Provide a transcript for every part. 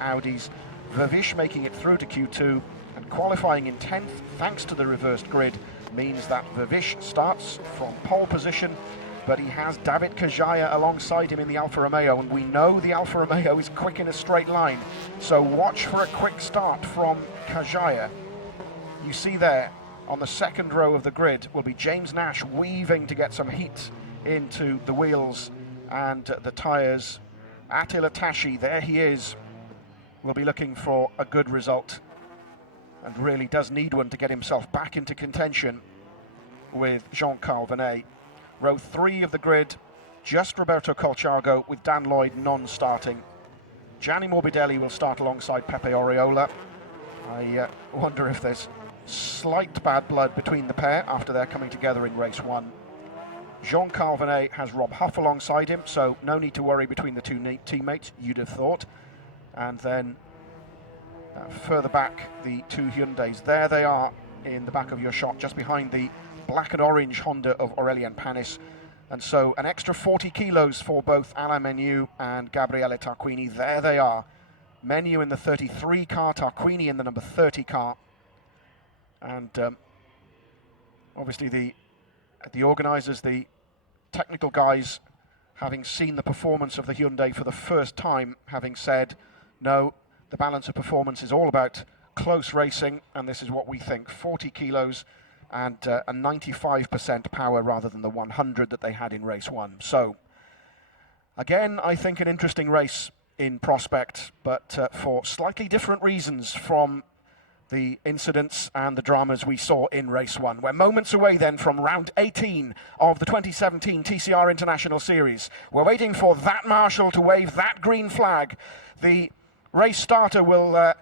Audis. Vervish making it through to Q2 and qualifying in 10th thanks to the reversed grid means that Vervish starts from pole position, but he has David Kajaya alongside him in the Alfa Romeo, and we know the Alfa Romeo is quick in a straight line, so watch for a quick start from Kajaya. You see there on the second row of the grid will be James Nash weaving to get some heat into the wheels and the tyres. Attila Tashi, there he is, will be looking for a good result and really does need one to get himself back into contention with Jean-Carl Venet. Row 3 of the grid, just Roberto Colciago with Dan Lloyd non-starting. Gianni Morbidelli will start alongside Pepe Oriola. I wonder if there's slight bad blood between the pair after they're coming together in race 1. Jean-Carl Venet has Rob Huff alongside him, so no need to worry between the two teammates, you'd have thought. And then further back, the two Hyundais. There they are in the back of your shot, just behind the black and orange Honda of Aurelien Panis. And so an extra 40 kilos for both Alain Menu and Gabriele Tarquini. There they are. Menu in the 33 car, Tarquini in the number 30 car. And obviously the organisers, the technical guys, having seen the performance of the Hyundai for the first time, having said, no, the balance of performance is all about close racing, and this is what we think, 40 kilos and a 95% power rather than the 100 that they had in race 1. So, again, I think an interesting race in prospect, but for slightly different reasons from the incidents and the dramas we saw in race 1. We're moments away then from round 18 of the 2017 TCR International Series. We're waiting for that marshal to wave that green flag. The race starter will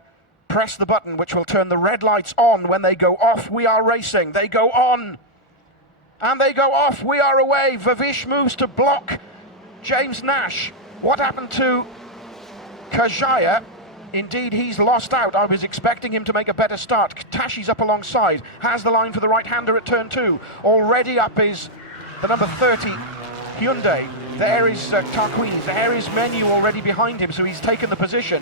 press the button which will turn the red lights on. When they go off, we are racing. They go on and they go off. We are away. Vervish moves to block James Nash. What happened to Kajaya? Indeed, he's lost out. I was expecting him to make a better start. Tashi's up alongside, has the line for the right-hander at turn 2. Already up is the number 30 Hyundai. There is Tarquini. There is Menu already behind him, so he's taken the position.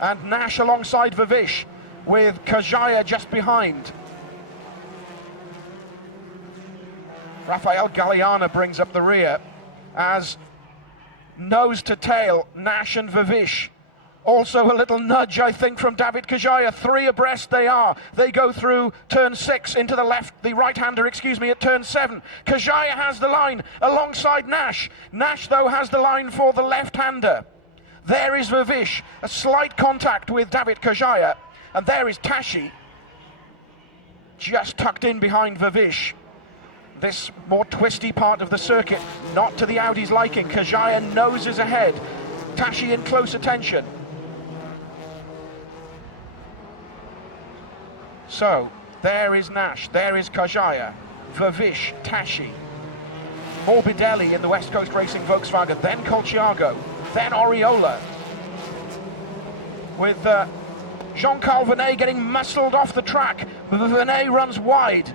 And Nash alongside Vervish with Kajaya just behind. Rafael Galeana brings up the rear as nose to tail, Nash and Vervish. Also a little nudge, I think, from David Kajaya. 3 abreast they are. They go through turn 6 into the left, the right-hander, at turn 7. Kajaya has the line alongside Nash. Nash, though, has the line for the left-hander. There is Vervish, a slight contact with David Kajaya. And there is Tashi, just tucked in behind Vervish. This more twisty part of the circuit, not to the Audi's liking. Kajaya noses ahead. Tashi in close attention. So, there is Nash, there is Kajaya, Vervish, Tashi, Morbidelli in the West Coast Racing Volkswagen, then Colciago, then Oriola, with Jean-Carl Venet getting muscled off the track. Venet runs wide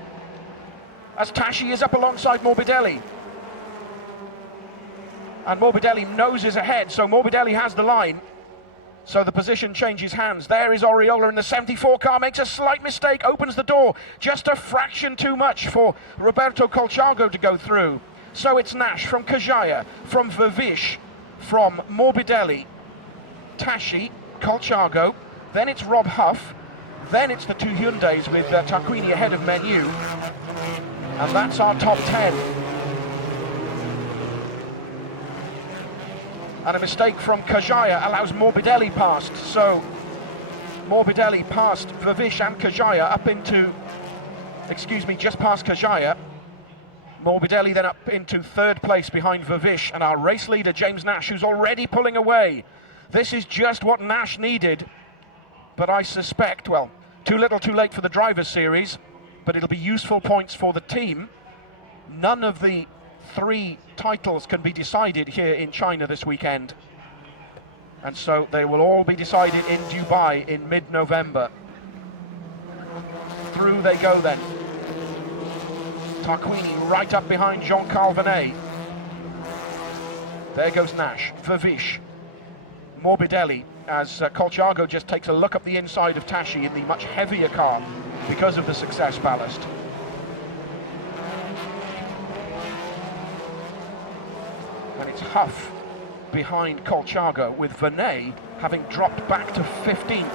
as Tashi is up alongside Morbidelli. And Morbidelli noses ahead, so Morbidelli has the line. So the position changes hands. There is Oriola in the 74 car, makes a slight mistake, opens the door. Just a fraction too much for Roberto Colciago to go through. So it's Nash from Kajaya, from Vervish, from Morbidelli, Tashi, Colciago. Then it's Rob Huff. Then it's the two Hyundais with Tarquini ahead of Menu. And that's our top 10. And a mistake from Kajaya allows Morbidelli past. So Morbidelli past Vervish and Kajaya up into, just past Kajaya. Morbidelli then up into 3rd place behind Vervish, and our race leader James Nash, who's already pulling away. This is just what Nash needed, but I suspect, well, too little too late for the Drivers' Series, but it'll be useful points for the team. None of the 3 titles can be decided here in China this weekend, and so they will all be decided in Dubai in mid-November. Through they go then. Tarquini right up behind Jean-Carl Venet. There goes Nash, Vervish, Morbidelli, as Colciago just takes a look up the inside of Tashi in the much heavier car because of the success ballast. And it's Huff behind Colciago, with Vernet having dropped back to 15th.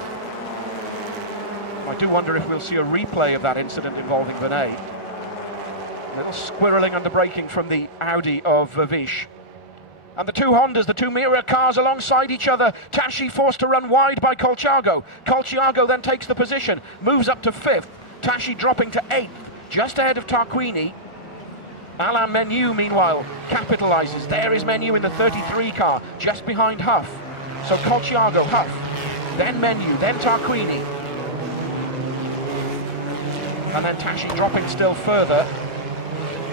I do wonder if we'll see a replay of that incident involving Vernet. A little squirreling under braking from the Audi of Vervish. And the two Hondas, the two mirror cars alongside each other. Tashi forced to run wide by Colciago. Colciago then takes the position, moves up to 5th. Tashi dropping to 8th, just ahead of Tarquini. Alain Menu, meanwhile, capitalises. There is Menu in the 33 car, just behind Huff. So Colciago, Huff, then Menu, then Tarquini. And then Tashi dropping still further.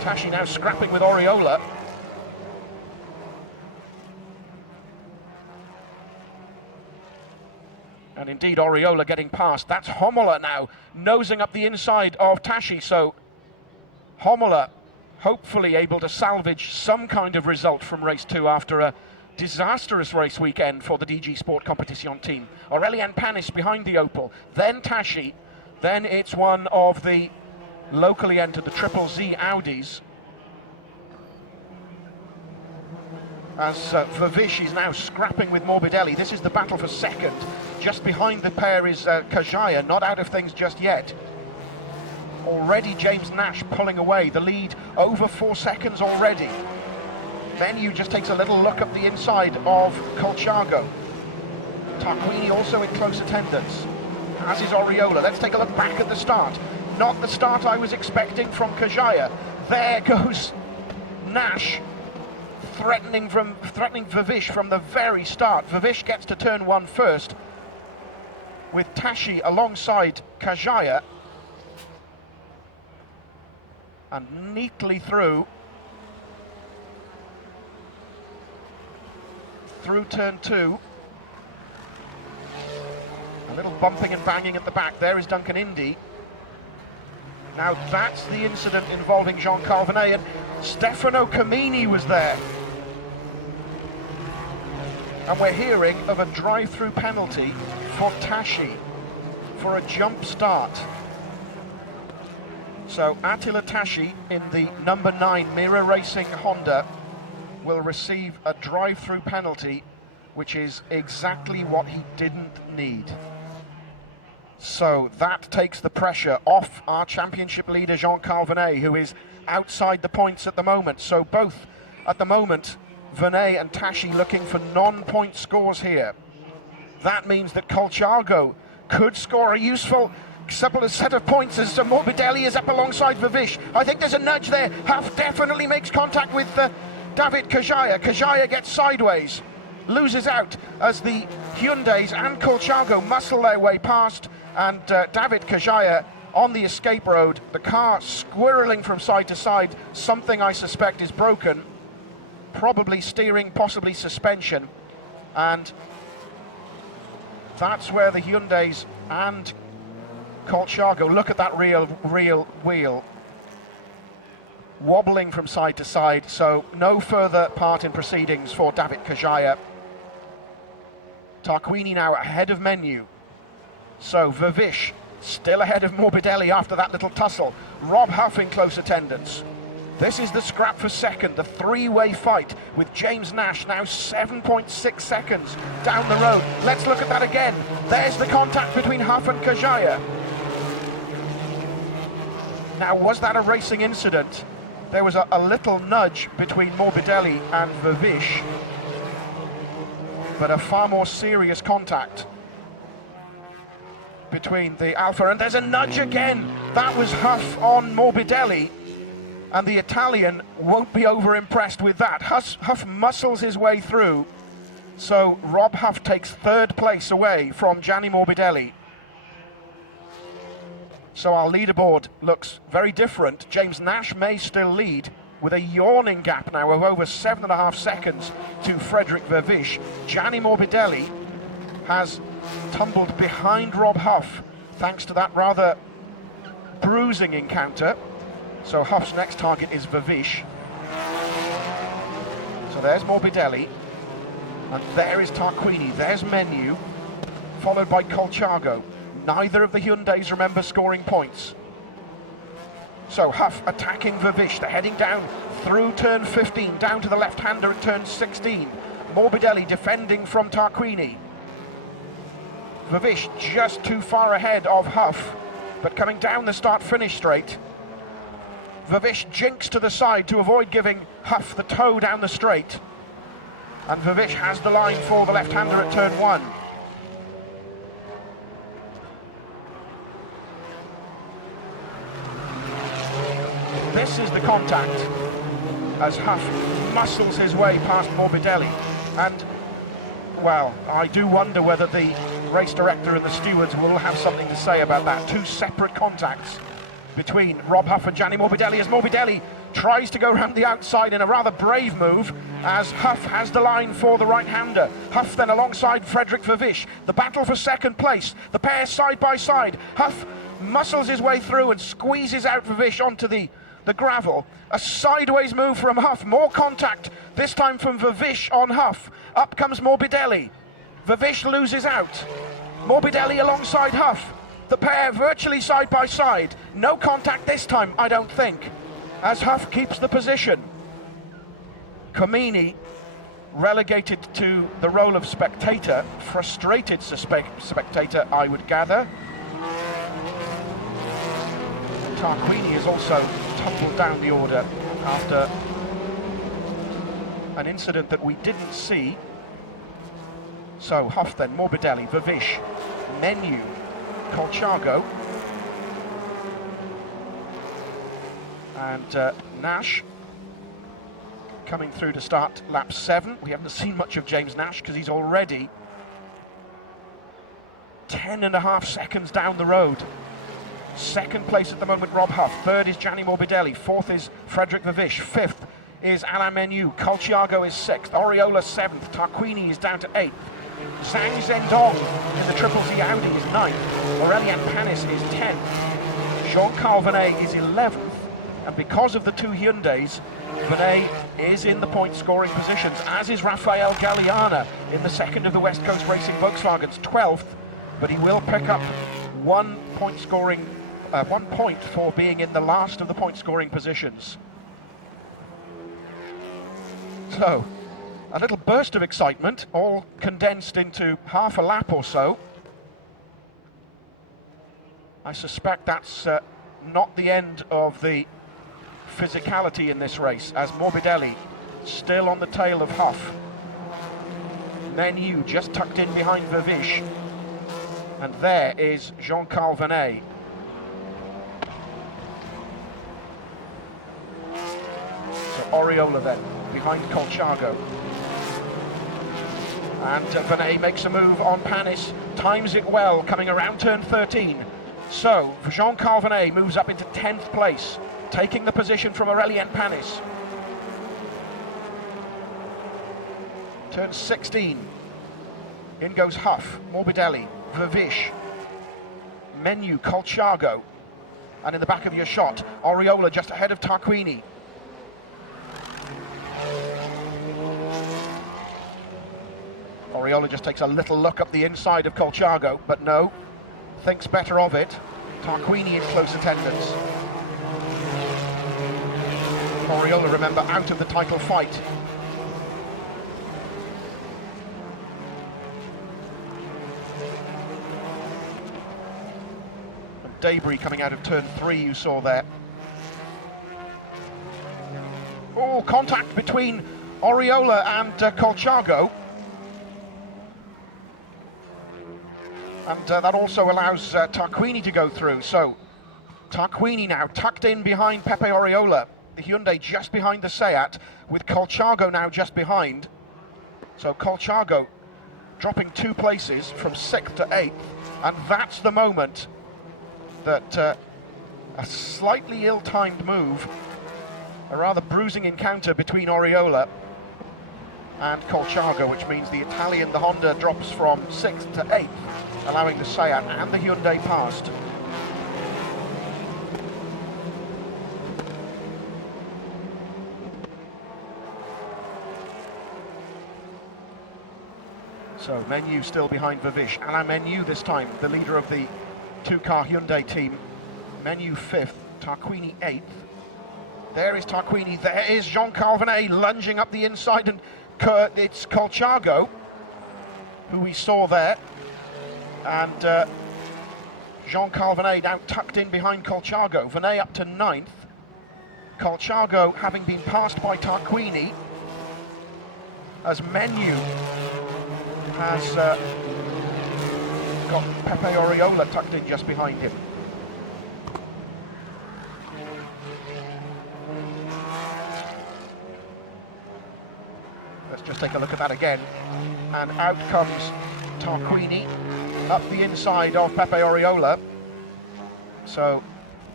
Tashi now scrapping with Oriola. And indeed, Oriola getting past. That's Homola now, nosing up the inside of Tashi. So Homola hopefully able to salvage some kind of result from race 2 after a disastrous race weekend for the DG Sport Competition team. Aurélien Panis behind the Opel, then Tashi, then it's one of the locally entered, the Triple Z Audis. As Vervish is now scrapping with Morbidelli. This is the battle for second. Just behind the pair is Kajaya, not out of things just yet. Already James Nash pulling away, the lead over 4 seconds already. Menu just takes a little look up the inside of Colciago. Tarquini also in close attendance, as is Oriola. Let's take a look back at the start. Not the start I was expecting from Kajaya. There goes Nash, threatening Vervish from the very start. Vervish gets to turn 1 first, with Tashi alongside Kajaya, and neatly through turn 2. A little bumping and banging at the back. There is Duncan Indy. Now that's the incident involving Jean Calvinet, and Stefano Camini was there. And we're hearing of a drive-through penalty for Tashi for a jump start. So Attila Tashi in the number 9 Mirror Racing Honda will receive a drive-through penalty, which is exactly what he didn't need. So that takes the pressure off our championship leader Jean Calvinet, who is outside the points at the moment. So both at the moment, Vernet and Tashi looking for non-point scores here. That means that Colciago could score a useful set of points as Morbidelli is up alongside Vervish. I think there's a nudge there. Huff definitely makes contact with David Kajaya. Kajaya gets sideways, loses out as the Hyundais and Colciago muscle their way past, and David Kajaya on the escape road. The car squirreling from side to side. Something I suspect is broken. Probably steering, possibly suspension. And that's where the Hyundais and Colciago, look at that real wheel wobbling from side to side. So no further part in proceedings for David Kajaya. Tarquini now ahead of Menu. So Vervish still ahead of Morbidelli after that little tussle. Rob Huff in close attendance. This is the scrap for second, the three-way fight with James Nash now 7.6 seconds down the road. Let's look at that again. There's the contact between Huff and Kajaya. Now, was that a racing incident? There was a little nudge between Morbidelli and Vervish, but a far more serious contact between the Alfa. And there's a nudge again. That was Huff on Morbidelli, and the Italian won't be over-impressed with that. Huff muscles his way through, so Rob Huff takes 3rd place away from Gianni Morbidelli. So our leaderboard looks very different. James Nash may still lead with a yawning gap now of over 7.5 seconds to Frederick Vervish. Gianni Morbidelli has tumbled behind Rob Huff thanks to that rather bruising encounter. So Huff's next target is Vervish. So there's Morbidelli, and there is Tarquini, there's Menu, followed by Colchago. Neither of the Hyundais remember scoring points. So Huff attacking Vervish. They're heading down through turn 15, down to the left-hander at turn 16. Morbidelli defending from Tarquini. Vervish just too far ahead of Huff, but coming down the start-finish straight. Vervish jinks to the side to avoid giving Huff the toe down the straight. And Vervish has the line for the left-hander at turn 1. This is the contact as Huff muscles his way past Morbidelli. And, well, I do wonder whether the race director and the stewards will have something to say about that. Two separate contacts between Rob Huff and Gianni Morbidelli as Morbidelli tries to go round the outside in a rather brave move as Huff has the line for the right-hander. Huff then alongside Frederick Vervish. The battle for second place. The pair side by side. Huff muscles his way through and squeezes out Vervish onto the gravel. A sideways move from Huff. More contact, this time from Vervish on Huff. Up comes Morbidelli. Vervish loses out. Morbidelli alongside Huff. The pair virtually side by side. No contact this time, I don't think, as Huff keeps the position. Comini relegated to the role of spectator, frustrated spectator, I would gather. Tarquini has also tumbled down the order after an incident that we didn't see. So Huff then, Morbidelli, Vervish, Menu, Colchago, and Nash coming through to start lap 7. We haven't seen much of James Nash because he's already 10.5 seconds down the road. Second place at the moment, Rob Huff. Third is Gianni Morbidelli. Fourth is Frederick Vervish. Fifth is Alain Menu. Colchago is 6th. Oriola 7th. Tarquini is down to 8th. Zhang Zhendong in the Triple Z Audi is 9th. Aurelien Panis is 10th. Jean-Carl Venet is 11th. And because of the two Hyundais, Venet is in the point scoring positions, as is Rafael Galliana in the second of the West Coast Racing Volkswagens, 12th. But he will pick up 1 point scoring, 1 point for being in the last of the point scoring positions. So, a little burst of excitement, all condensed into half a lap or so. I suspect that's not the end of the physicality in this race, as Morbidelli still on the tail of Huff. Menu just tucked in behind Vervish. And there is Jean-Carl Venet. So Oriola then, behind Colchago. And Venet makes a move on Panis, times it well, coming around turn 13. So Jean-Carl Venet moves up into 10th place, taking the position from Aurelien Panis. Turn 16. In goes Huff, Morbidelli, Vervish, Menu, Colchago, and in the back of your shot, Oriola just ahead of Tarquini. Oriola just takes a little look up the inside of Colchago, but no, thinks better of it. Tarquini in close attendance. Oriola, remember, out of the title fight. Debris coming out of turn 3, you saw there. Oh, contact between Oriola and Colchago. And that also allows Tarquini to go through. So Tarquini now tucked in behind Pepe Oriola. The Hyundai just behind the Seat, with Colchago now just behind. So Colchago dropping 2 places from 6th to 8th. And that's the moment that a slightly ill-timed move, a rather bruising encounter between Oriola and Colchago, which means the Italian, the Honda, drops from 6th to 8th, allowing the Seat and the Hyundai past. So Menu still behind Vervish. Alain Menu this time, the leader of the two-car Hyundai team. Menu 5th, Tarquini 8th. There is Tarquini, there is Jean-Carl Venet lunging up the inside, and it's Colchargo, who we saw there. And Jean-Carl Venet now tucked in behind Colchargo. Venet up to 9th. Colchargo having been passed by Tarquini, as Menu has got Pepe Oriola tucked in just behind him. Let's just take a look at that again. And out comes Tarquini up the inside of Pepe Oriola. So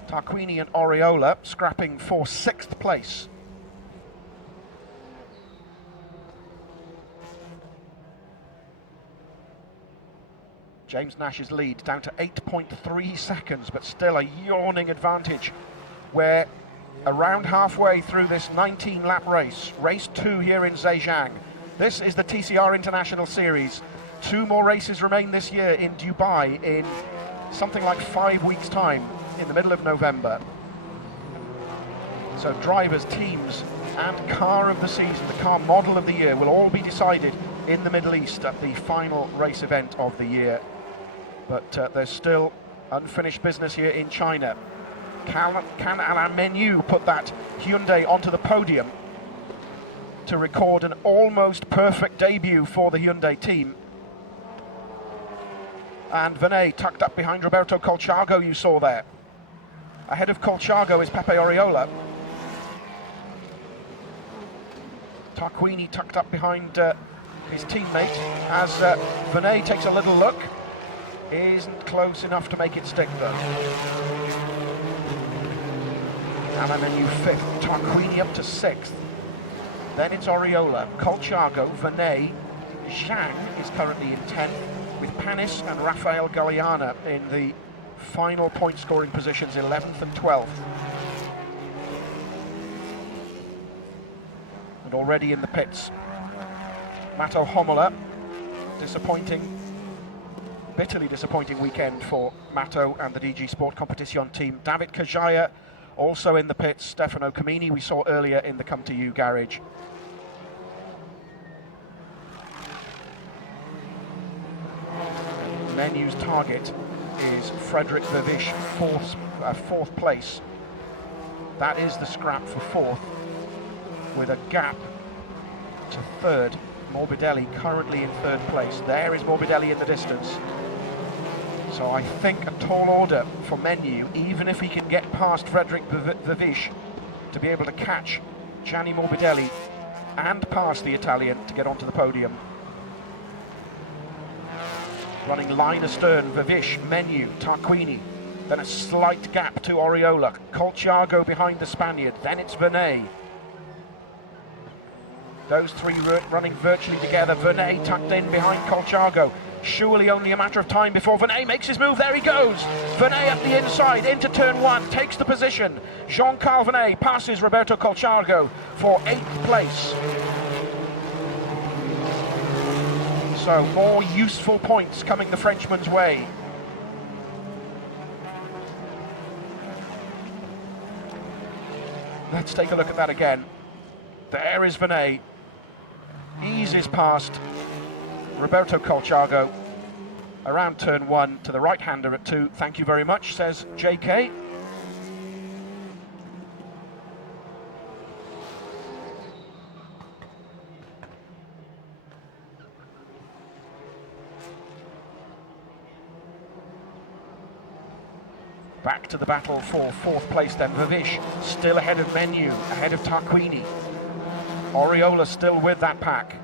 Tarquini and Oriola scrapping for 6th place. James Nash's lead down to 8.3 seconds, but still a yawning advantage, where around halfway through this 19-lap race, race 2 here in Zhejiang. This is the TCR International Series. 2 more races remain this year in Dubai in something like 5 weeks' time, in the middle of November. So drivers, teams, and car of the season, the car model of the year, will all be decided in the Middle East at the final race event of the year. But there's still unfinished business here in China. Can Alain Menu put that Hyundai onto the podium to record an almost perfect debut for the Hyundai team? And Venet tucked up behind Roberto Colchargo, you saw there. Ahead of Colchargo is Pepe Oriola. Tarquini tucked up behind his teammate as Venet takes a little look. Isn't close enough to make it stick though. Alain Menu 5th, Tarquini up to 6th. Then it's Oriola, Colchargo, Venet. Zhang is currently in 10th, with Panis and Rafael Galeana in the final point scoring positions, 11th and 12th. And already in the pits, Mato Homola, bitterly disappointing weekend for Mato and the DG Sport Competition team. David Kajaya also in the pits. Stefano Camini we saw earlier in the Come To You garage. Menu's target is Frederick Vervish, fourth place. That is the scrap for 4th, with a gap to 3rd. Morbidelli currently in 3rd place. There is Morbidelli in the distance. So I think a tall order for Menu, even if he can get past Frederick Vervish, to be able to catch Gianni Morbidelli and pass the Italian to get onto the podium. Running line astern, Vervish, Menu, Tarquini. Then a slight gap to Oriola. Colchargo behind the Spaniard. Then it's Venet. Those 3 running virtually together. Venet tucked in behind Colchargo. Surely only a matter of time before Venet makes his move. There he goes. Venet up the inside into turn 1, takes the position. Jean-Carl Venet passes Roberto Colchargo for 8th place. So more useful points coming the Frenchman's way. Let's take a look at that again. There is Venet. Eases past Roberto Colchargo around turn 1 to the right-hander at 2. Thank you very much, says JK. Back to the battle for 4th place then. Vervish still ahead of Menu, ahead of Tarquini. Oriola still with that pack.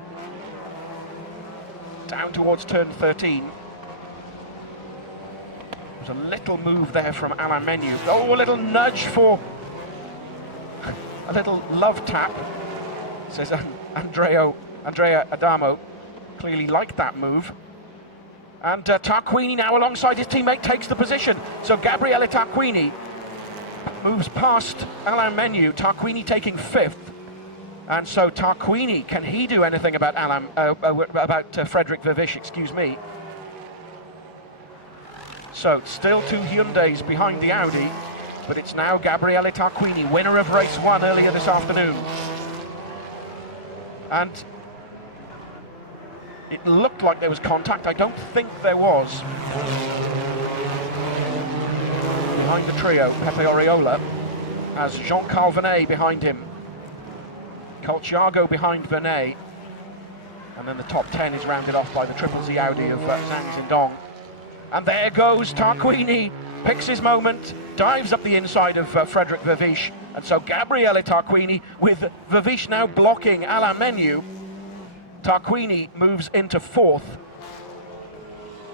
Down towards turn 13. There's a little move there from Alain Menu. Oh, a little nudge for a little love tap, says Andrea Adamo. Clearly liked that move. And Tarquini now alongside his teammate takes the position. So Gabriele Tarquini moves past Alain Menu. Tarquini taking 5th. And so Tarquini, can he do anything about Frederick Vervish, excuse me? So still two Hyundais behind the Audi, but it's now Gabriele Tarquini, winner of race 1 earlier this afternoon. And it looked like there was contact. I don't think there was. Behind the trio, Pepe Oriola has Jean-Carl Vernet behind him. Colciago behind Vernet. And then the top 10 is rounded off by the Triple Z Audi of Zhang Zhendong. And there goes Tarquini, picks his moment, dives up the inside of Frederick Vervish. And so Gabriele Tarquini, with Vervish now blocking Alain Menu, Tarquini moves into 4th,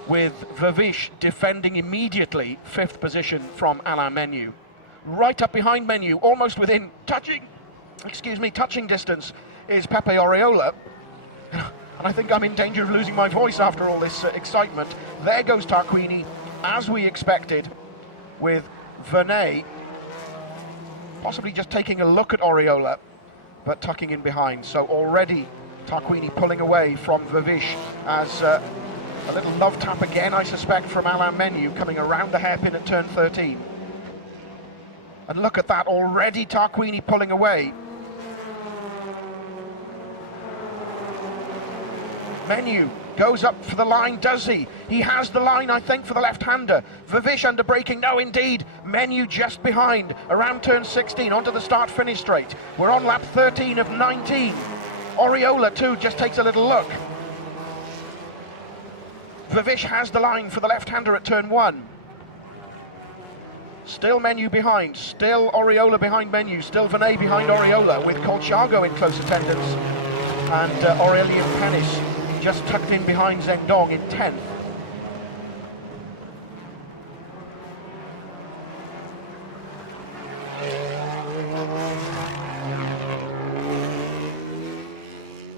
with Vervish defending immediately 5th position from Alain Menu. Right up behind Menu, almost within touching distance, is Pepe Oriola. And I think I'm in danger of losing my voice after all this excitement. There goes Tarquini, as we expected, with Vernet possibly just taking a look at Oriola, but tucking in behind. So already Tarquini pulling away from Vervish, as a little love tap again, I suspect, from Alain Menu coming around the hairpin at turn 13. And look at that, already Tarquini pulling away. Menu goes up for the line, does he? He has the line, I think, for the left-hander. Vervish under braking, no indeed. Menu just behind, around turn 16, onto the start-finish straight. We're on lap 13 of 19. Oriola too just takes a little look. Vervish has the line for the left-hander at turn 1. Still Menu behind, still Oriola behind Menu, still Vernet behind Oriola, with Colciago in close attendance, and Aurelien Penis just tucked in behind Zhendong in 10th.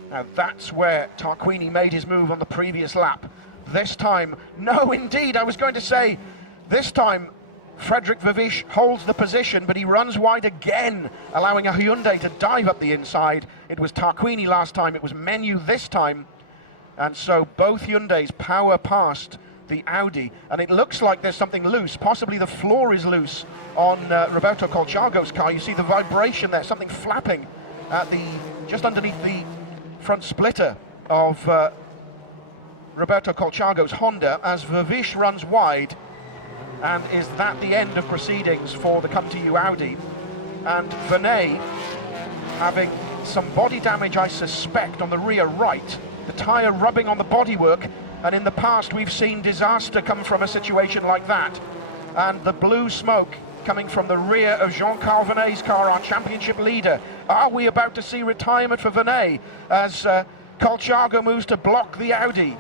Now that's where Tarquini made his move on the previous lap. This time, no indeed, I was going to say, this time Frederick Vervish holds the position, but he runs wide again, allowing a Hyundai to dive up the inside. It was Tarquini last time, it was Menu this time. And so both Hyundais power past the Audi, and it looks like there's something loose. Possibly the floor is loose on Roberto Colciago's car. You see the vibration there, something flapping at just underneath the front splitter of Roberto Colciago's Honda, as Vervish runs wide. And is that the end of proceedings for the Come To You Audi? And Vernet having some body damage, I suspect, on the rear right. The tyre rubbing on the bodywork, and in the past we've seen disaster come from a situation like that. And the blue smoke coming from the rear of Jean-Carl Vernet's car, our championship leader. Are we about to see retirement for Vernet as Colciago moves to block the Audi?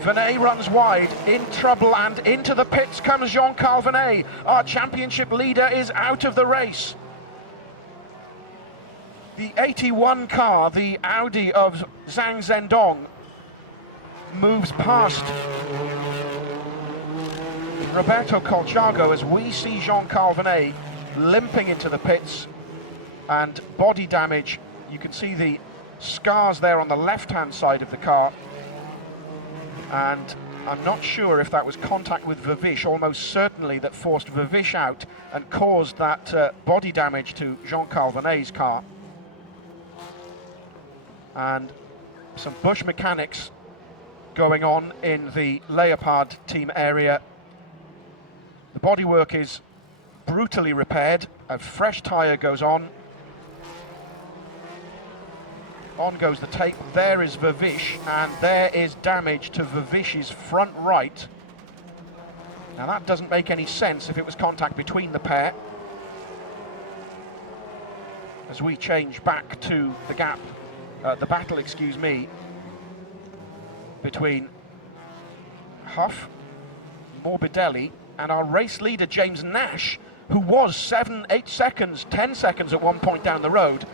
Vernet runs wide, in trouble, and into the pits comes Jean-Carl Vernet. Our championship leader is out of the race. The 81 car, the Audi of Zhang Zhendong, moves past Roberto Colciago as we see Jean-Carl Vernet limping into the pits, and body damage. You can see the scars there on the left-hand side of the car, and I'm not sure if that was contact with Vervish, almost certainly that forced Vervish out and caused that body damage to Jean-Carl Vernet's car. And some Bush mechanics going on in the Leopard team area. The bodywork is brutally repaired. A fresh tyre goes on. On goes the tape. There is Vervish, and there is damage to Vervish's front right. Now that doesn't make any sense if it was contact between the pair. As we change back to the gap, the battle, excuse me, between Huff, Morbidelli, and our race leader James Nash, who was 7, 8 seconds, 10 seconds at one point down the road.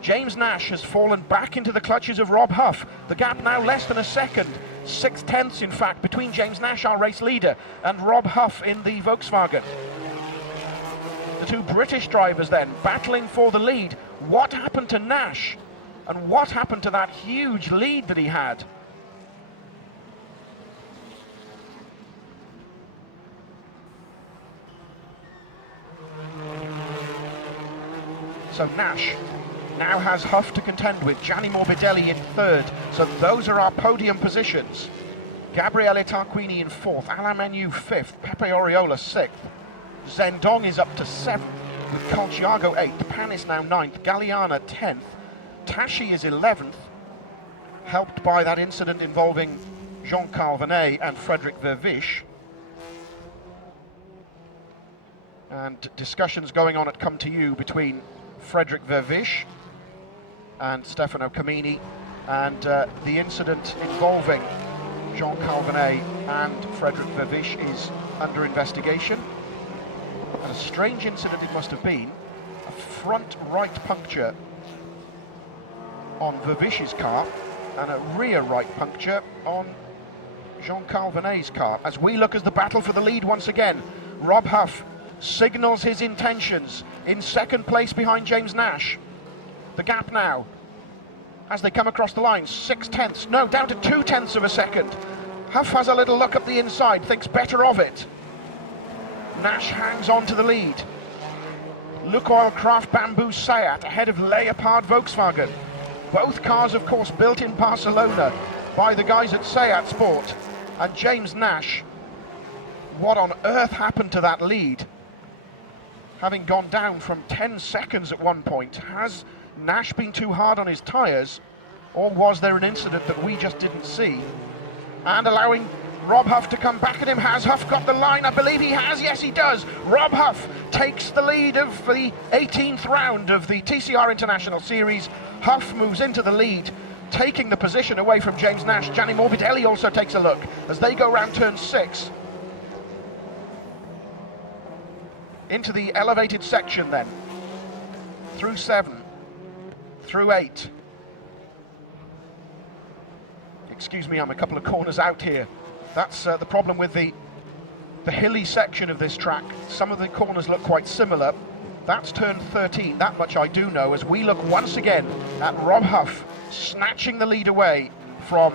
James Nash has fallen back into the clutches of Rob Huff. The gap now less than a second, 6/10 in fact, between James Nash, our race leader, and Rob Huff in the Volkswagen. The two British drivers then battling for the lead. What happened to Nash? And what happened to that huge lead that he had? So Nash now has Huff to contend with, Gianni Morbidelli in third. So those are our podium positions. Gabriele Tarquini in fourth, Alain Menu fifth, Pepe Oriola sixth. Zhendong is up to seventh, with Colchiago eighth, Pan is now ninth, Galliana 10th, Tashi is 11th, helped by that incident involving Jean-Carl Venet and Frederic Vervisch. And discussions going on at Come To You between Frederic Vervisch and Stefano Camini, and the incident involving Jean-Carl Venet and Frederic Vervisch is under investigation. And a strange incident it must have been, a front right puncture on Vervisch's car and a rear right puncture on Jean-Carl Venet's car. As we look as the battle for the lead once again, Rob Huff signals his intentions in second place behind James Nash. The gap now, as they come across the line, 6/10, no, down to 2/10 of a second. Huff has a little look up the inside, thinks better of it. Nash hangs on to the lead. Lukoil Craft Bamboo Seat ahead of Leopard Volkswagen. Both cars, of course, built in Barcelona by the guys at Seat Sport. And James Nash, what on earth happened to that lead? Having gone down from 10 seconds at one point, has Nash been too hard on his tyres, or was there an incident that we just didn't see? And allowing Rob Huff to come back at him. Has Huff got the line? I believe he has. Yes, he does. Rob Huff takes the lead of the 18th round of the TCR International Series. Huff moves into the lead, taking the position away from James Nash. Gianni Morbidelli also takes a look as they go round turn 6. Into the elevated section then. Through 7. Through 8. Excuse me, I'm a couple of corners out here. That's the problem with the hilly section of this track. Some of the corners look quite similar. That's turn 13, that much I do know, as we look once again at Rob Huff snatching the lead away from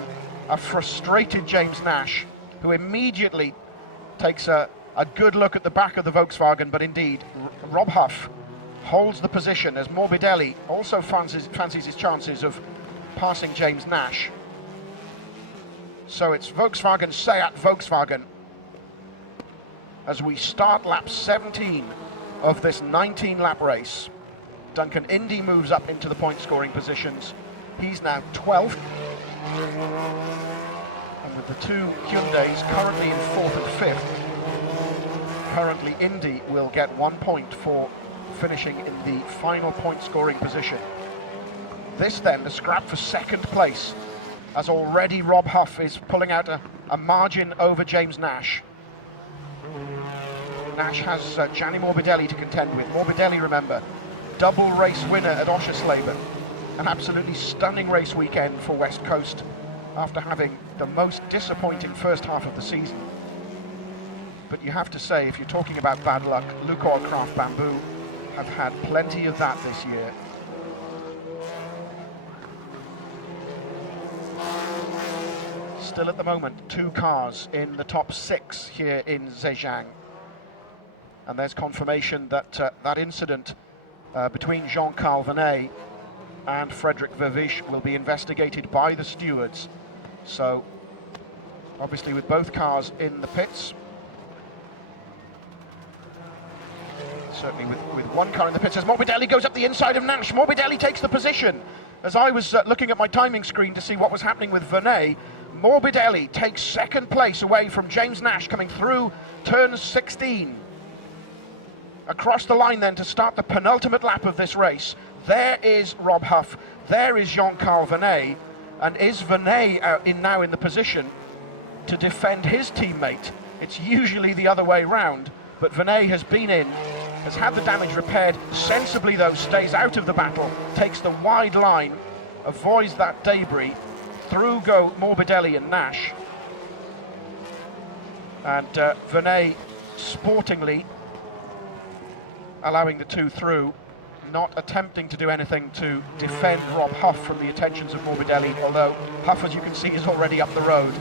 a frustrated James Nash, who immediately takes a good look at the back of the Volkswagen, but indeed, Rob Huff holds the position as Morbidelli also fancies his chances of passing James Nash. So it's Volkswagen, Seat, Volkswagen as we start lap 17 of this 19-lap race. Duncan Indy moves up into the point-scoring positions. He's now 12th. And with the two Hyundais currently in 4th and 5th, currently Indy will get 1 point for finishing in the final point-scoring position. This then, the scrap for second place, as already Rob Huff is pulling out a margin over James Nash. Nash has Gianni Morbidelli to contend with. Morbidelli, remember, double race winner at Oschersleben. An absolutely stunning race weekend for West Coast after having the most disappointing first half of the season. But you have to say, if you're talking about bad luck, Lukoil Craft Bamboo have had plenty of that this year. Still at the moment, 2 cars in the top 6 here in Zhejiang. And there's confirmation that that incident between Jean-Carl Venet and Frederic Vervisch will be investigated by the stewards. So, obviously with both cars in the pits, certainly with one car in the pits, as Morbidelli goes up the inside of Nash. Morbidelli takes the position. As I was looking at my timing screen to see what was happening with Venet, Morbidelli takes second place away from James Nash coming through turn 16. Across the line then to start the penultimate lap of this race. There is Rob Huff, there is Jean-Carl Venet, and is Venet now in the position to defend his teammate? It's usually the other way round, but Venet has been in, has had the damage repaired, sensibly though stays out of the battle, takes the wide line, avoids that debris. Through go Morbidelli and Nash. And Venet sportingly allowing the two through. not attempting to do anything to defend Rob Huff from the attentions of Morbidelli, although Huff, as you can see, is already up the road.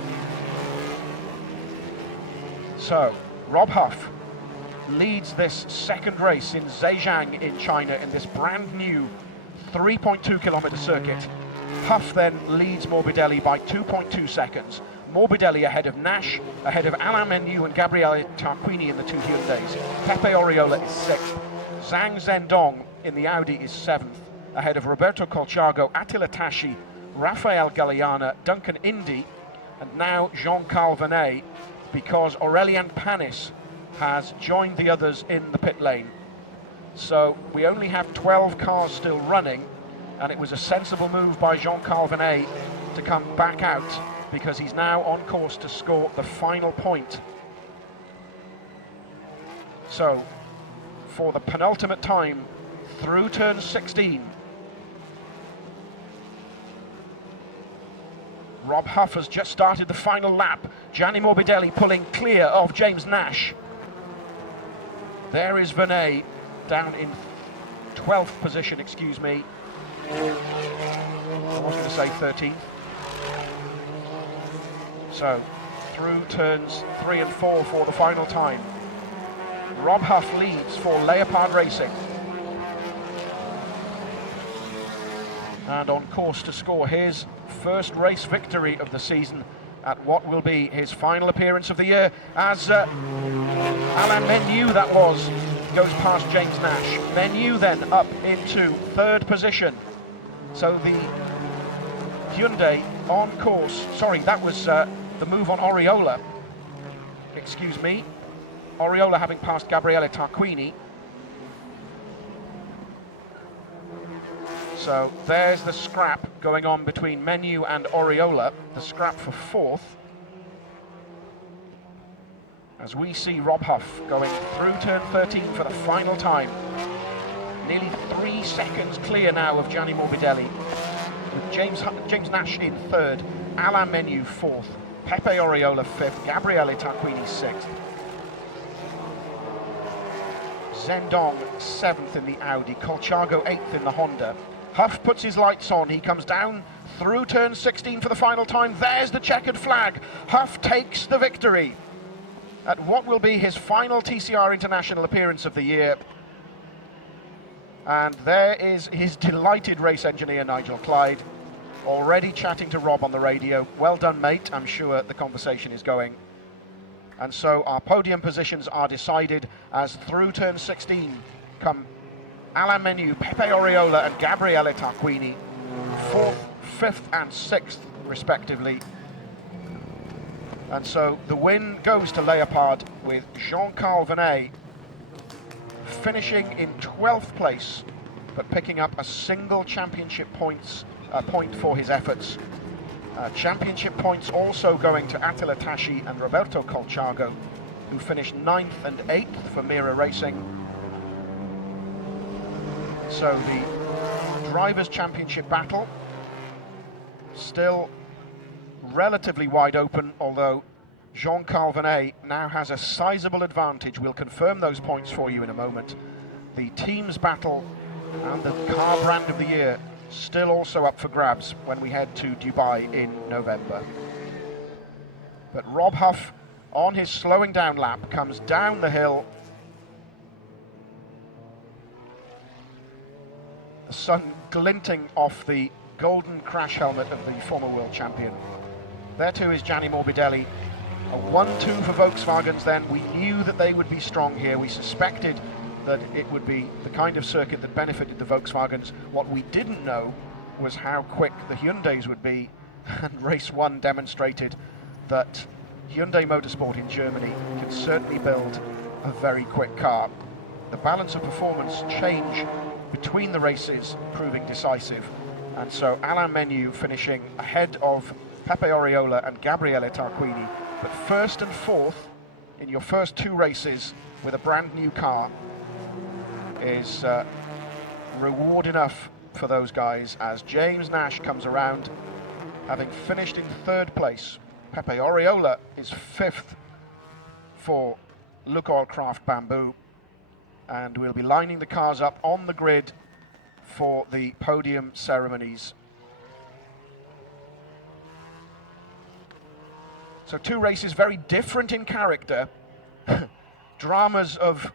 So, Rob Huff leads this second race in Zhejiang in China in this brand new 3.2 kilometer circuit. Huff then leads Morbidelli by 2.2 seconds. Morbidelli ahead of Nash, ahead of Alain Menu and Gabriele Tarquini in the two Hyundais. Pepe Oriola is 6th. Zhang Zhendong in the Audi is 7th, ahead of Roberto Colciago, Attila Tashi, Rafael Galeana, Duncan Indy, and now Jean-Carl Venet, because Aurélien Panis has joined the others in the pit lane. So we only have 12 cars still running, and it was a sensible move by Jean-Carl Venet to come back out, because he's now on course to score the final point. So, for the penultimate time through turn 16, Rob Huff has just started the final lap. Gianni Morbidelli pulling clear of James Nash. There is Venet down in 12th position, excuse me. I was going to say 13th. So, through turns 3 and 4 for the final time. Rob Huff leads for Leopard Racing. And on course to score his first race victory of the season at what will be his final appearance of the year, as Alain Menu, that was, goes past James Nash. Menu then up into 3rd position. So the Hyundai on course, sorry, that was the move on Oriola, excuse me. Oriola having passed Gabriele Tarquini. So there's the scrap going on between Menu and Oriola, the scrap for 4th. As we see Rob Huff going through turn 13 for the final time. Nearly 3 seconds clear now of Gianni Morbidelli, with James Nash in 3rd, Alain Menu 4th, Pepe Oriola 5th, Gabriele Tarquini 6th. Zhendong 7th in the Audi, Colciago 8th in the Honda. Huff puts his lights on, he comes down through turn 16 for the final time. There's the checkered flag. Huff takes the victory at what will be his final TCR International appearance of the year. And there is his delighted race engineer, Nigel Clyde, already chatting to Rob on the radio. Well done, mate, I'm sure the conversation is going. And so our podium positions are decided as through turn 16 come Alain Menu, Pepe Oriola and Gabriele Tarquini, 4th, 5th and 6th respectively. And so the win goes to Leopard, with Jean-Carl Venet finishing in 12th place, but picking up a single championship point for his efforts. Championship points also going to Attila Tashi and Roberto Colciago, who finished 9th and 8th for Mira Racing. So the Drivers' Championship battle still relatively wide open, although Jean-Carl Venet now has a sizable advantage. We'll confirm those points for you in a moment. The teams battle and the car brand of the year still also up for grabs when we head to Dubai in November. But Rob Huff, on his slowing down lap, comes down the hill. The sun glinting off the golden crash helmet of the former world champion. There too is Gianni Morbidelli. A 1-2 for Volkswagens then. We knew that they would be strong here. We suspected that it would be the kind of circuit that benefited the Volkswagens. What we didn't know was how quick the Hyundais would be, and race 1 demonstrated that Hyundai Motorsport in Germany can certainly build a very quick car. The balance of performance change between the races proving decisive, and so Alain Menu finishing ahead of Pepe Oriola and Gabriele Tarquini. But 1st and 4th in your first 2 races with a brand new car is reward enough for those guys, as James Nash comes around having finished in 3rd place. Pepe Oriola is 5th for Lukoil Craft Bamboo, and we'll be lining the cars up on the grid for the podium ceremonies. So 2 races very different in character. Dramas of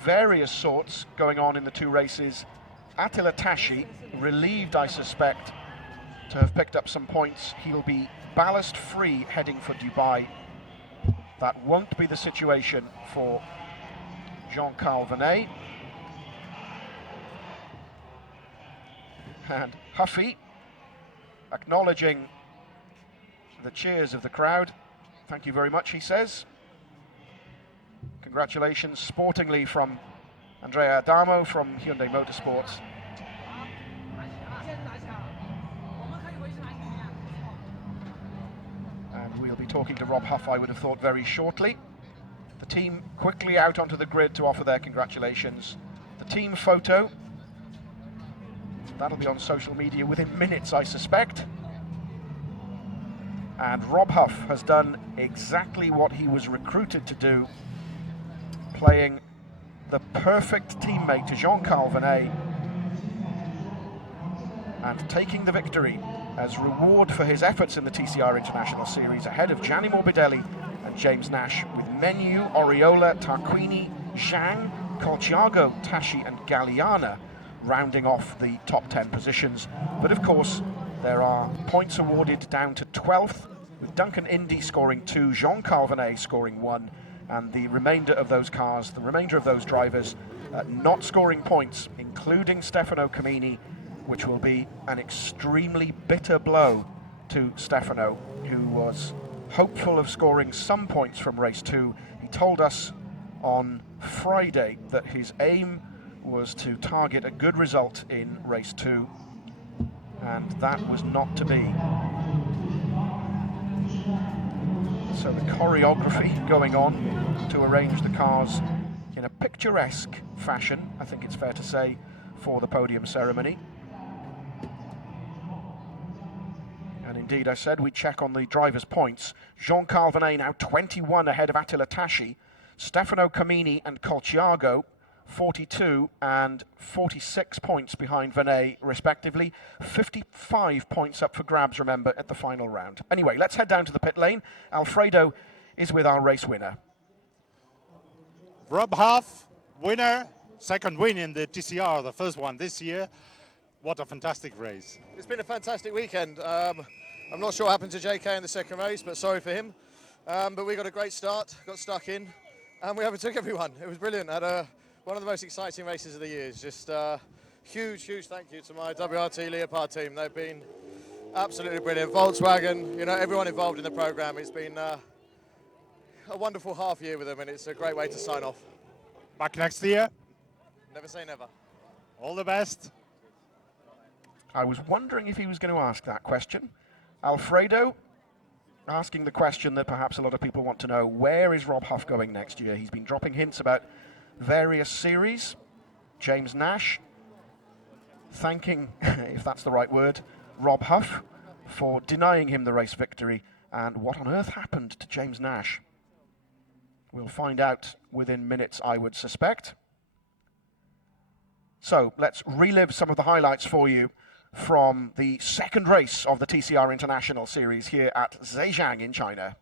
various sorts going on in the 2 races. Attila Tashi, relieved I suspect to have picked up some points. He'll be ballast free heading for Dubai. That won't be the situation for Jean-Carl Venet. And Huffy, acknowledging the cheers of the crowd. Thank you very much, he says. Congratulations sportingly from Andrea Adamo from Hyundai Motorsports. And we'll be talking to Rob Huff, I would have thought, very shortly. The team quickly out onto the grid to offer their congratulations. The team photo, that'll be on social media within minutes, I suspect. And Rob Huff has done exactly what he was recruited to do, playing the perfect teammate to Jean-Carl Venet and taking the victory as reward for his efforts in the TCR International Series ahead of Gianni Morbidelli and James Nash, with Menu, Oriola, Tarquini, Zhang, Colciago, Tashi and Galliana rounding off the top 10 positions. But of course, there are points awarded down to 12th, with Duncan Indy scoring 2, Jean-Carl Venet scoring 1, and the remainder of those cars, the remainder of those drivers not scoring points, including Stefano Camini, which will be an extremely bitter blow to Stefano, who was hopeful of scoring some points from race 2. He told us on Friday that his aim was to target a good result in race 2, and that was not to be. So the choreography going on to arrange the cars in a picturesque fashion, I think it's fair to say, for the podium ceremony. And indeed, I said we'd check on the drivers' points. Jean-Carl Venet now 21 ahead of Attila Tashi. Stefano Camini and Colciago 42 and 46 points behind Venet, respectively. 55 points up for grabs, remember, at the final round. Anyway, let's head down to the pit lane. Alfredo is with our race winner. Rob Huff, winner, second win in the TCR, the first one this year. What a fantastic race. It's been a fantastic weekend. I'm not sure what happened to JK in the second race, but sorry for him. But we got a great start, got stuck in, and we overtook everyone. It was brilliant. Had one of the most exciting races of the year. Just huge thank you to my WRT Leopard team. They've been absolutely brilliant. Volkswagen, you know, everyone involved in the program. It's been a wonderful half year with them, and it's a great way to sign off. Back next year. Never say never. All the best. I was wondering if he was going to ask that question. Alfredo, asking the question that perhaps a lot of people want to know, where is Rob Huff going next year? He's been dropping hints about various series. James Nash thanking, if that's the right word, Rob Huff for denying him the race victory. And what on earth happened to James Nash? We'll find out within minutes, I would suspect. So let's relive some of the highlights for you from the second race of the TCR International Series here at Zhejiang in China.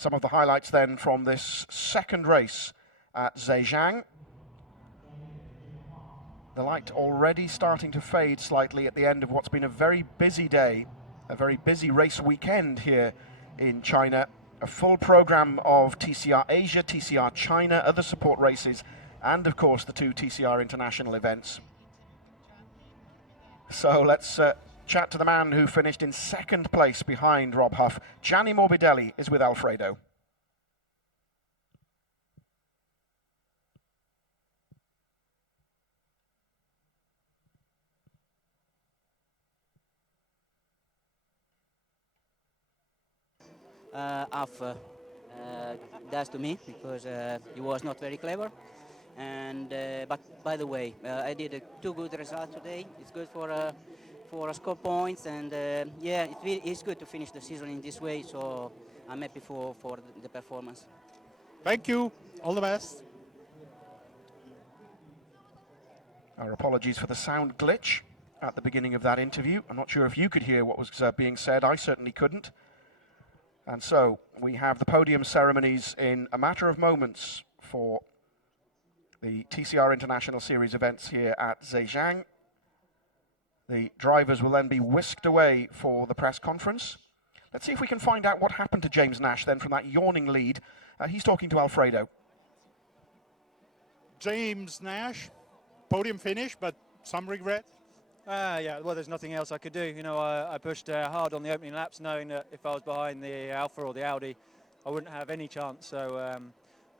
Some of the highlights then from this second race at Zhejiang. The light already starting to fade slightly at the end of what's been a very busy day, a very busy race weekend here in China. A full program of TCR Asia, TCR China, other support races, and of course the two TCR International events. So let's chat to the man who finished in second place behind Rob Huff. Gianni Morbidelli is with Alfredo. After that's to me because he was not very clever. And but by the way, I did two good results today. It's good for score points, and yeah, it's good to finish the season in this way. So I'm happy for the performance. Thank you. All the best. Our apologies for the sound glitch at the beginning of that interview. I'm not sure if you could hear what was being said. I certainly couldn't. And so we have the podium ceremonies in a matter of moments for the TCR International Series events here at Zhejiang. The drivers will then be whisked away for the press conference. Let's see if we can find out what happened to James Nash then from that yawning lead. He's talking to Alfredo. James Nash, podium finish, but some regret. Yeah, well, there's nothing else I could do. You know, I pushed hard on the opening laps, knowing that if I was behind the Alfa or the Audi, I wouldn't have any chance. So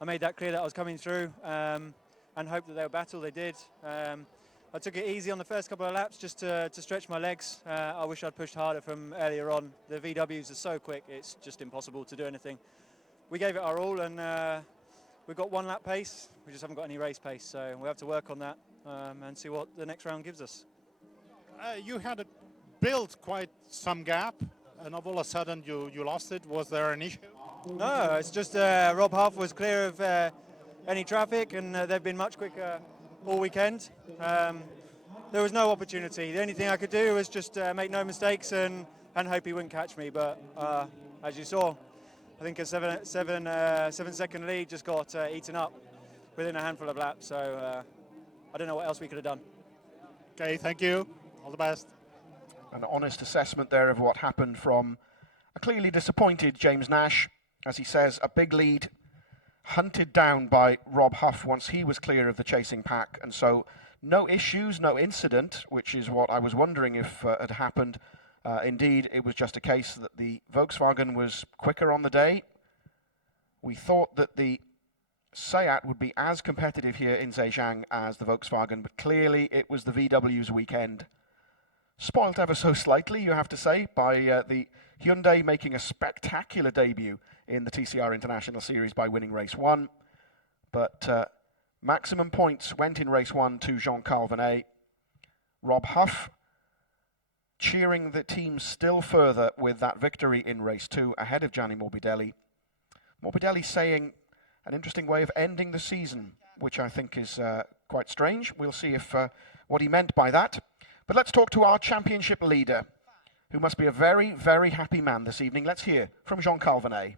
I made that clear that I was coming through and hoped that they would battle. They did. I took it easy on the first couple of laps just to stretch my legs. I wish I'd pushed harder from earlier on. The VWs are so quick, it's just impossible to do anything. We gave it our all, and we've got one lap pace. We just haven't got any race pace, so we have to work on that and see what the next round gives us. You had built quite some gap, and all of a sudden you lost it. Was there an issue? No, it's just Rob Huff was clear of any traffic, and they've been much quicker all weekend. There was no opportunity. The only thing I could do was just make no mistakes and hope he wouldn't catch me. But as you saw, I think a 7-second lead just got eaten up within a handful of laps. So I don't know what else we could have done. Okay, thank you. All the best. An honest assessment there of what happened from a clearly disappointed James Nash. As he says, a big lead hunted down by Rob Huff once he was clear of the chasing pack. And so no issues, no incident, which is what I was wondering if had happened. Indeed, it was just a case that the Volkswagen was quicker on the day. We thought that the Seat would be as competitive here in Zhejiang as the Volkswagen, but clearly it was the VW's weekend. Spoilt ever so slightly, you have to say, by the Hyundai making a spectacular debut in the TCR International Series by winning race 1. But maximum points went in race 1 to Jean-Carl Venet. Rob Huff cheering the team still further with that victory in race 2 ahead of Gianni Morbidelli. Morbidelli saying an interesting way of ending the season, which I think is quite strange. We'll see if what he meant by that. But let's talk to our championship leader, who must be a very, very happy man this evening. Let's hear from Jean-Carl Venet.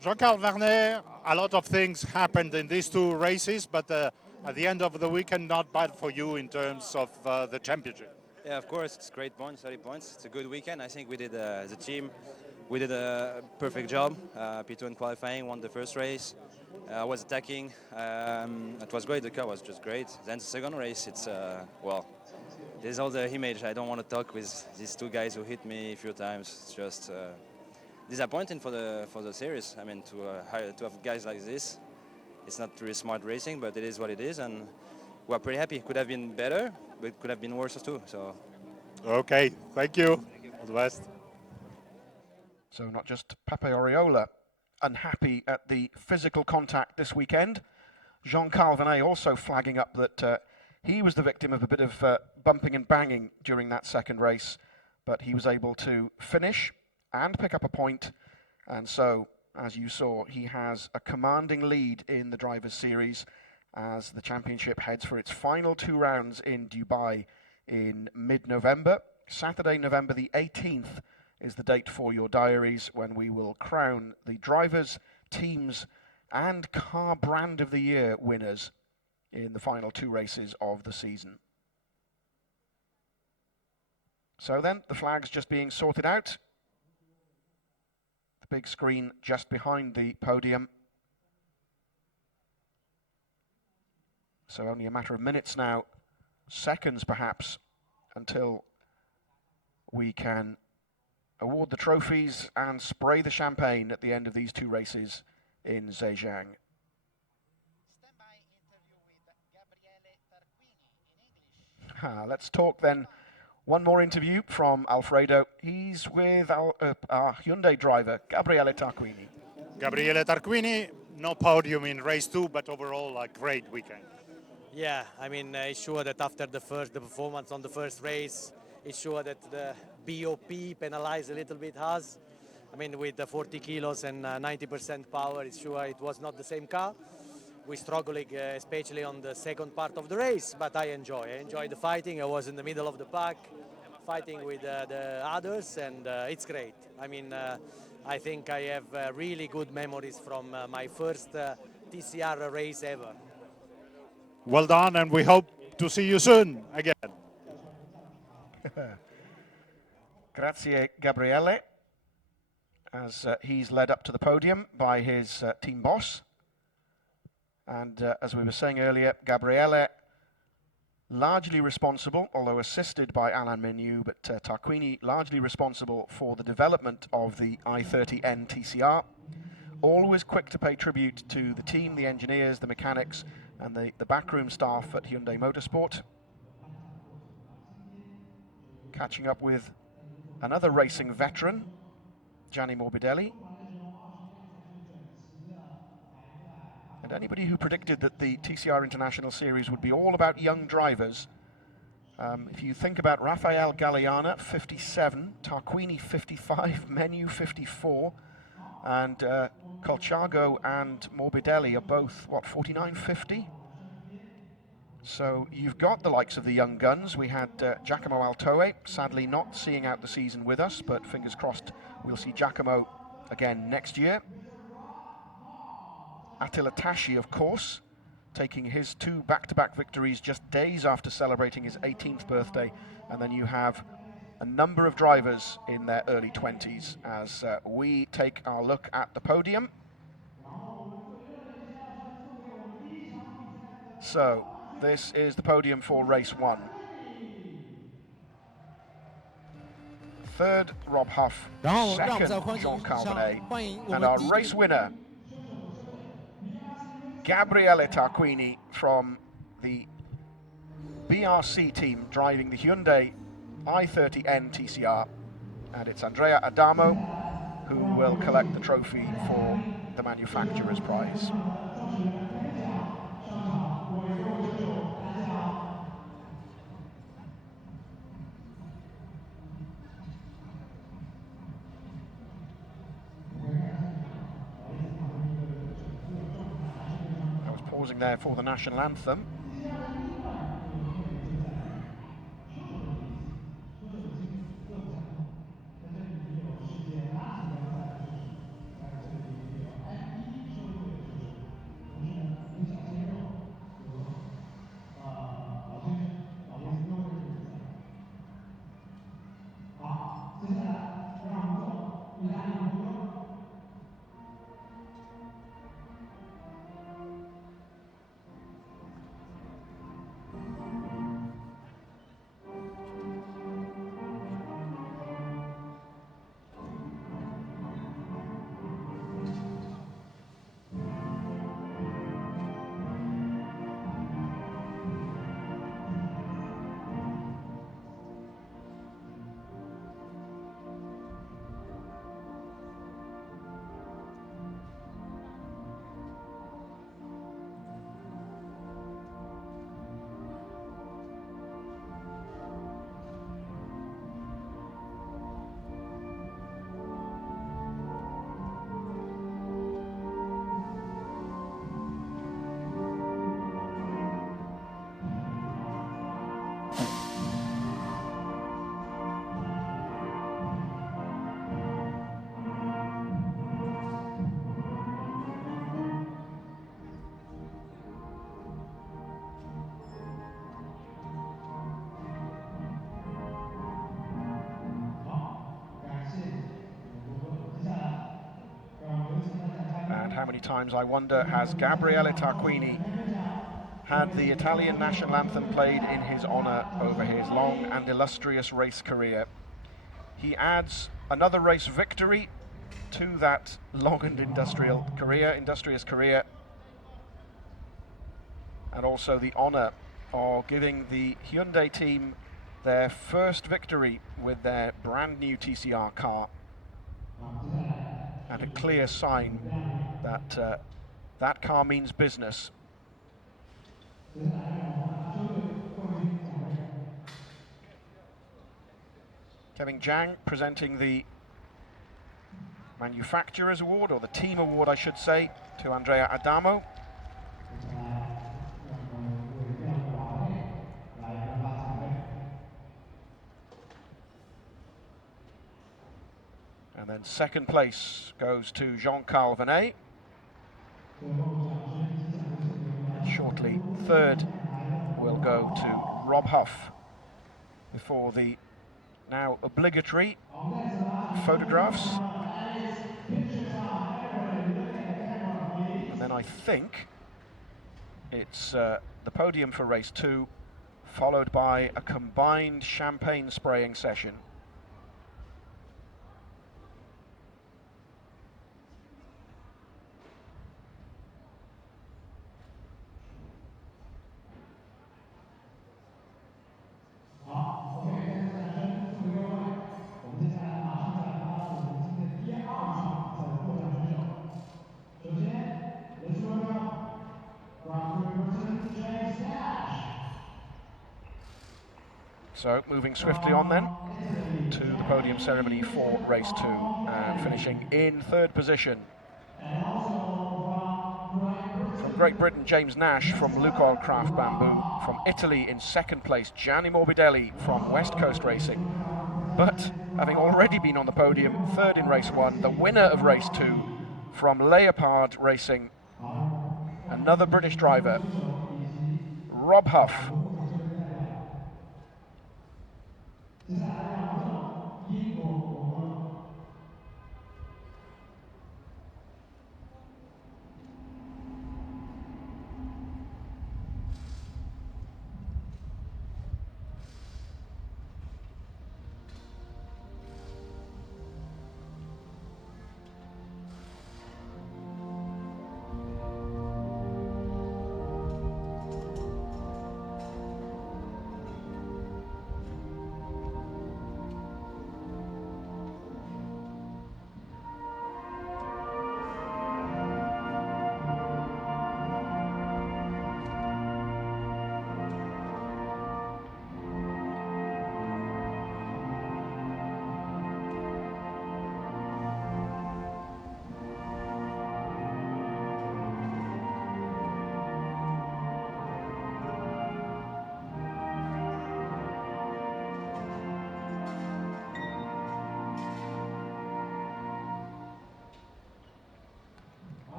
Jean-Carl Venet, a lot of things happened in these two races, but at the end of the weekend, not bad for you in terms of the championship. Yeah, of course, it's great points, 30 points. It's a good weekend. I think we did, as a team, we did a perfect job. P2 in qualifying, won the first race. I was attacking. It was great. The car was just great. Then the second race, it's, well, there's all the image. I don't want to talk with these two guys who hit me a few times. It's just disappointing for the series. I mean, to have guys like this, it's not really smart racing, but it is what it is, and we're pretty happy. Could have been better, but it could have been worse too. So. Okay, thank you. All the best. So not just Pepe Oriola unhappy at the physical contact this weekend. Jean-Carl Venet also flagging up that he was the victim of a bit of bumping and banging during that second race, but he was able to finish and pick up a point. And so, as you saw, he has a commanding lead in the Drivers' Series as the championship heads for its final 2 rounds in Dubai in mid-November. Saturday, November the 18th is the date for your diaries when we will crown the drivers, teams, and car brand of the year winners in the final 2 races of the season. So then, the flags just being sorted out. The big screen just behind the podium. So only a matter of minutes now, seconds perhaps, until we can award the trophies and spray the champagne at the end of these 2 races in Zhejiang. Let's talk then. One more interview from Alfredo. He's with our Hyundai driver, Gabriele Tarquini. Gabriele Tarquini, no podium in race 2, but overall a great weekend. Yeah, I mean, it's sure that after the performance on the first race, it's sure that the BOP penalized a little bit us. I mean, with the 40 kilos and 90% power, it's sure it was not the same car. We struggled, especially on the second part of the race, but I enjoy the fighting. I was in the middle of the pack, fighting with the others, and it's great. I mean, I think I have really good memories from my first TCR race ever. Well done, and we hope to see you soon again. Grazie, Gabriele, as he's led up to the podium by his team boss. And as we were saying earlier, Gabriele largely responsible, although assisted by Alain Menu, but Tarquini largely responsible for the development of the i30N TCR. Always quick to pay tribute to the team, the engineers, the mechanics, and the backroom staff at Hyundai Motorsport. Catching up with another racing veteran, Gianni Morbidelli. And anybody who predicted that the TCR International Series would be all about young drivers, if you think about Rafael Galeana, 57, Tarquini, 55, Menu, 54, and Colchago and Morbidelli are both, what, 49, 50? So you've got the likes of the young guns. We had Giacomo Altoe, sadly not seeing out the season with us, but fingers crossed we'll see Giacomo again next year. Attila Tashi, of course, taking his 2 back-to-back victories just days after celebrating his 18th birthday. And then you have a number of drivers in their early 20s as we take our look at the podium. So this is the podium for race 1. 3rd, Rob Huff. 2nd, Jean Carbonet. And our race winner, Gabriele Tarquini from the BRC team driving the Hyundai i30N TCR. And it's Andrea Adamo who will collect the trophy for the manufacturer's prize. I was pausing there for the national anthem. many times I wonder, has Gabriele Tarquini had the Italian national anthem played in his honour over his long and illustrious race career. He adds another race victory to that long and industrious career, and also the honour of giving the Hyundai team their first victory with their brand new TCR car, and a clear sign that that car means business. Kevin Zhang presenting the Manufacturers Award, or the Team Award I should say, to Andrea Adamo. And then second place goes to Jean-Carl Venet. Shortly, third will go to Rob Huff, before the now obligatory photographs. And then I think it's the podium for race 2, followed by a combined champagne spraying session. So moving swiftly on then to the podium ceremony for race 2, and finishing in third position. From Great Britain, James Nash from Lukoil Craft Bamboo. From Italy in second place, Gianni Morbidelli from West Coast Racing. But having already been on the podium, third in race 1, the winner of race 2 from Leopard Racing, another British driver, Rob Huff.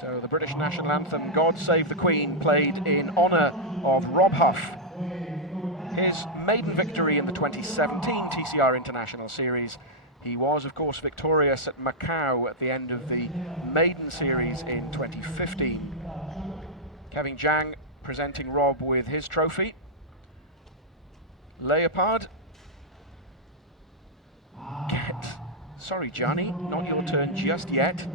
So the British national anthem, God Save the Queen, played in honour of Rob Huff. His maiden victory in the 2017 TCR International Series. He was, of course, victorious at Macau at the end of the maiden series in 2015. Kevin Zhang presenting Rob with his trophy. Leopard. Sorry, Gianni, not your turn just yet.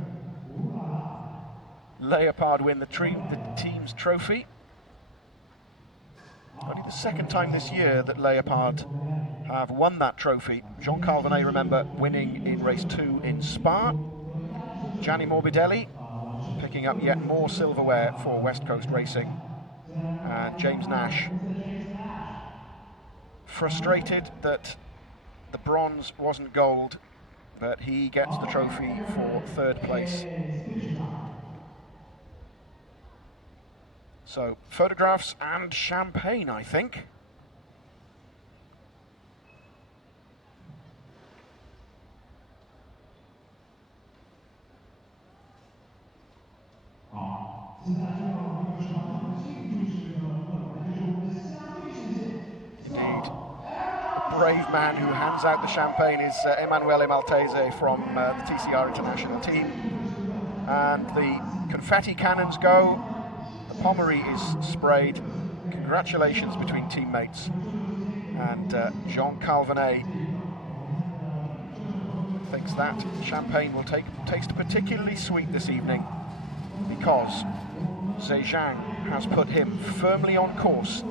Leopard win the team's trophy. Only the second time this year that Leopard have won that trophy. Jean-Carl Venet, remember, winning in race 2 in Spa. Gianni Morbidelli picking up yet more silverware for West Coast Racing. And James Nash frustrated that the bronze wasn't gold, but he gets the trophy for third place. So, photographs and champagne, I think. Indeed. The brave man who hands out the champagne is Emanuele Maltese from the TCR International team. and the confetti cannons go. The pommery is sprayed. Congratulations between teammates. And Jean Calvinet thinks that champagne will taste particularly sweet this evening, because Zhejiang has put him firmly on course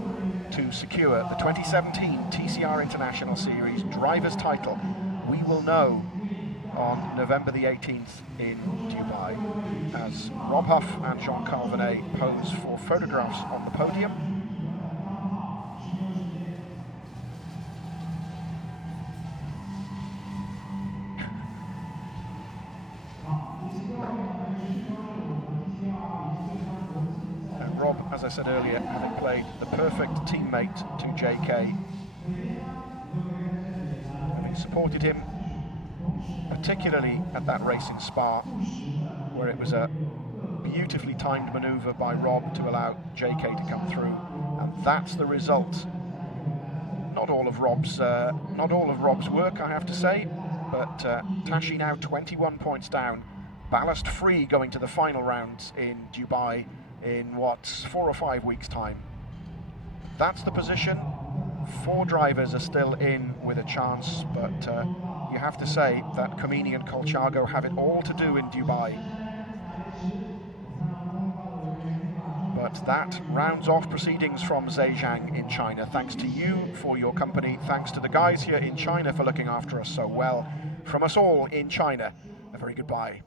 to secure the 2017 TCR International Series driver's title. We will know on November the 18th in Dubai, as Rob Huff and Jean Calvinet pose for photographs on the podium. And Rob, as I said earlier, having played the perfect teammate to JK, having supported him particularly at that race in Spa, where it was a beautifully timed manoeuvre by Rob to allow JK to come through, and that's the result. Not all of Rob's work, I have to say, but Tashi now 21 points down, ballast free going to the final rounds in Dubai in what, 4 or 5 weeks' time. That's the position. 4 drivers are still in with a chance, but you have to say that Comini and Colchago have it all to do in Dubai. But that rounds off proceedings from Zhejiang in China. Thanks to you for your company. Thanks to the guys here in China for looking after us so well. From us all in China, a very goodbye.